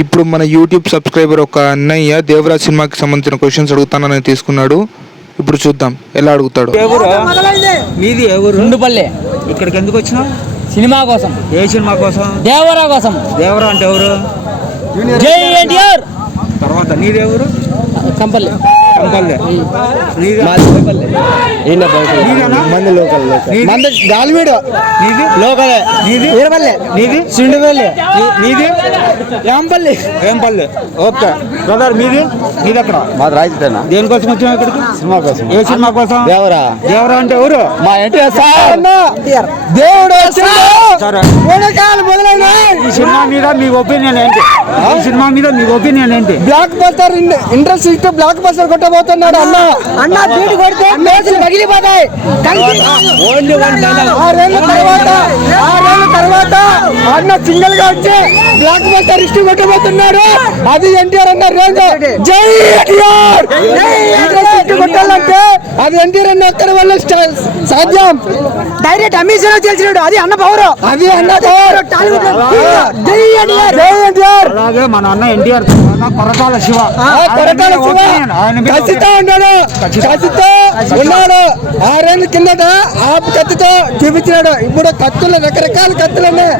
ఇప్పుడు మన YouTube subscriber ఒక అన్నయ్య దేవరాజ్ సినిమాకి సంబంధించిన క్వశ్చన్స్ అడుగుతానని తీసుకున్నాడు. ఇప్పుడు చూద్దాం ఎలా అడుగుతాడు. మీది ఎవరు? ఉండుపల్లి. ఇక్కడికి ఎందుకు వచ్చినావు? సినిమా కోసం. ఏ సినిమా కోసం? దేవరా కోసం. దేవరా అంటే ఎవరు? జై ఎన్టీఆర్. తర్వాత నీది ఎవరు? కంపల్లి. కంపల్లి. నీది మంది లోకల్ మంది గాలివీడు నీది లోకలే నీది వీరపల్లి నీది సిండుపల్లి నీది ఏంపల్లి ఏంపల్లి. ఓకే బ్రదర్ మీది నీది ఎక్కడ? మాది రాజధాని. దేనికోసం వచ్చాము ఇక్కడికి? సినిమా కోసం. ఏ సినిమా కోసం? దేవరా. దేవరా అంటే ఎవరు? మా ఎన్టీఆర్ దేవుడు సరే మొదలైన ఈ సినిమా మీద మీ ఒపీనియన్ ఏంటి? ఈ సినిమా మీద మీ ఒపీనియన్ ఏంటి? బ్లాక్ బస్టర్ ఇంట్రెస్ట్ ఇస్తే బ్లాక్ బస్టర్ కొట్టబోతున్నాడు అన్న. అన్న బీట్ కొడితే మేచులు పగిలిపోతాయి. 6 తర్వాత అన్న సింగిల్ గా వచ్చి బ్లాక్ బస్టర్ ఇష్ట కొట్టబోతున్నాడు. అది ఎన్టీఆర్ అన్న రేంజ్. జై ఎన్టీఆర్. ఇంట్రెస్ట్ కొట్టాలంటే అది ఎన్టీఆర్ అన్న ఒక్కరి వల్ల సాధ్యం. డైరెక్ట్ అమీషన్ చేసినాడు. అది అన్న పవర్. అది అన్న పవర్. జై ఎన్టీఆర్. జై ఎన్టీఆర్. అలాగే మన అన్న ఎన్టీఆర్ కొరటాల శివ కత్తితో ఉన్నాడు. కత్తితో ఉన్నాడు. 6 ఏళ్ళ కిందట ఆ కత్తితో చూపించినాడు. ఇప్పుడు కత్తులు రకరకాల కత్తులు ఉన్నాయి.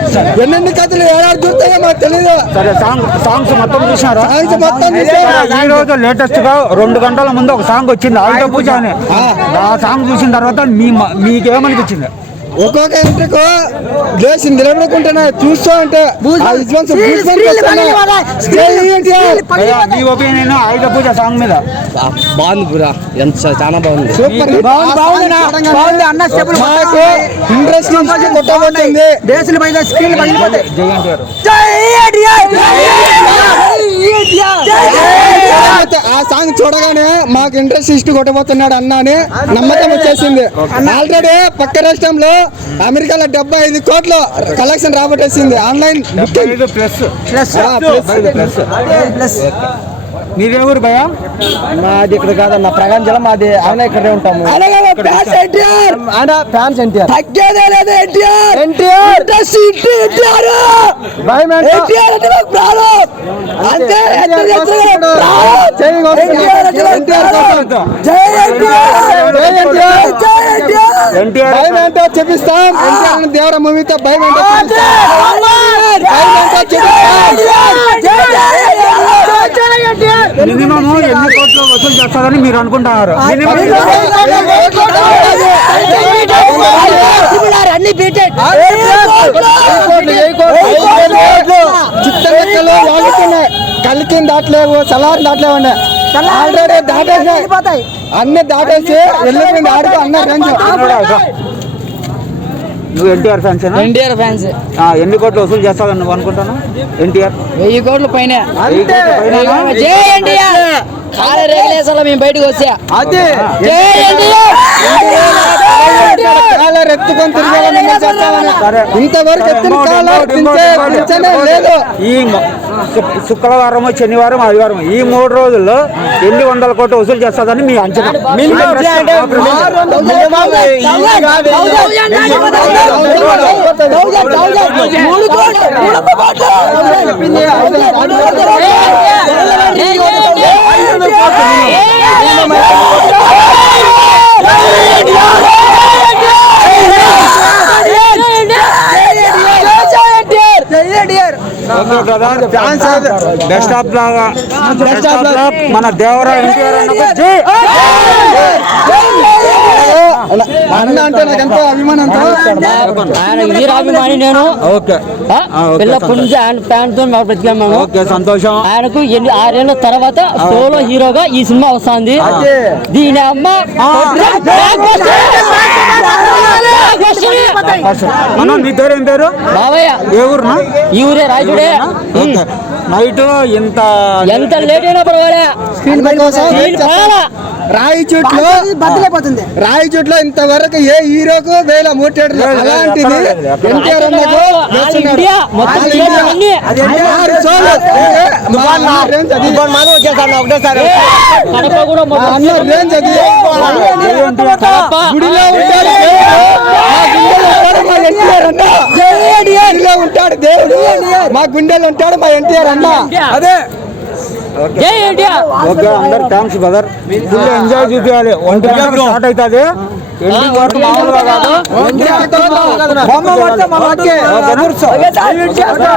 ఎన్ని కత్తులు ఏడాది దూరుతాయో మాకు తెలియదు. సరే సాంగ్స్ మొత్తం చూసినారా? సాంగ్స్ మొత్తం ఈ రోజు లేటెస్ట్ గా 2 గంటల ముందు ఒక సాంగ్ వచ్చింది ఆయుధ పూజ అని. ఆ సాంగ్ చూసిన తర్వాత మీకేమనిపించింది? ఒక్కొక్క ఎంట్రీకు లేచి నిలబడుకుంటున్నా చూస్తూ ఉంటే మీ ఒపీనియన్ ఆయుధ పూజ సాంగ్ మీద? బాగుంది బ్రో. ఎంత చాలా బాగుంది. సూపర్ అన్న స్టెప్పులు ఇంట్రెస్ట్ కొట్టబోతుంది. దేశం పైన స్క్రీన్ పగిలిపోతాయి. ఆ సాంగ్ చూడగానే మాకు ఇంట్రెస్ట్ ఇష్ట కొట్టబోతున్నాడు అన్న అని నమ్మకం వచ్చేసింది. ఆల్రెడీ పక్క రాష్ట్రంలో అమెరికాలో 75 కోట్ల కలెక్షన్ రాబట్టేసింది. Online plus. మీది ఎవరు భయ? మాది ఇక్కడ కాదన్న ప్రకాశం జిల్లా. మాది ఆయన ఇక్కడే ఉంటాము. ఫ్యాన్స్ ఎన్టీఆర్ తగ్గేదే లేదు. ఎన్టీఆర్ ఎన్టీఆర్ చెప్పిస్తాం. దేవర మూవీతో భయం మినిమం ఎన్ని కోట్లు వసూలు చేస్తారని మీరు అనుకుంటున్నారు? కలికిన దాటలేవు, సలార్ దాటలేవు. ఆల్రెడీ దాటేసి అన్ని దాటేసి వెళ్ళిపోయింది. ఆడుకో అన్న రేంజ్. నువ్వు ఎన్టీఆర్ ఫ్యాన్స్? ఎన్టీఆర్ ఫ్యాన్స్. ఎన్ని కోట్లు వసూలు చేస్తాదని నువ్వు అనుకుంటాను? ఎన్టీఆర్ 1000 కోట్ల పైన. జై ఎన్టీఆర్. కాల రేగలేసలా మేము బయటకు వచ్చా. అది జై ఎన్టీఆర్. కాలర్ ఎత్తుకొని తిరగాలని ఇంతవరకు ఎత్తున కాలర్ లేదు. ఈ శుక్రవారం, శనివారం, ఆదివారం ఈ 3 రోజుల్లో ఎన్ని 100 కోట్లు వసూలు చేస్తుందని మీ అంచనా? బెస్ట్ ఆఫ్ లాగా మన దేవరా ఎన్టీఆర్ అన్న అంటే నాకు ఎంతో అభిమానం. వీరాభిమాని నేను. పిల్లప్పటి నుంచి ఆయన ఫ్యాన్ తో బ్రతికాము. సంతోషం. ఆయనకు 6 ఏళ్ళ తర్వాత సోలో హీరోగా ఈ సినిమా వస్తుంది. దీని అమ్మ మీ పేరు ఏం పేరు? బావయ్య. ఏ ఊరునా? ఈ ఊరే రాజుడే. నైట్ ఎంత లేట్ అయినా పర్వాలే. రాయిచోట్లో ఇంతవరకు ఏ హీరోకు 1000 థియేటర్లు. అలాంటిది ఎన్టీఆర్ మాది వచ్చేసాను ఒకటేసారి కడప కూడా మొత్తం అన్న రేంజ్ అది గుడిలో ఉంటాడు మా ఎన్టీఆర్ అన్న గుడిలో ఉంటాడు దేవుడు మా గుండెలో ఉంటాడు మా ఎన్టీఆర్ అన్న అదే జై ఎన్టీఆర్. ఓకే అందరు థ్యాంక్స్ బ్రదర్. ఫుల్ ఎంజాయ్ చూపించాలి. 1 గంట స్టార్ట్ అవుతుంది. ఎండింగ్ వరకు మామూలుగా కాదు. బొమ్మ పడితే మనకి ఓకేనా?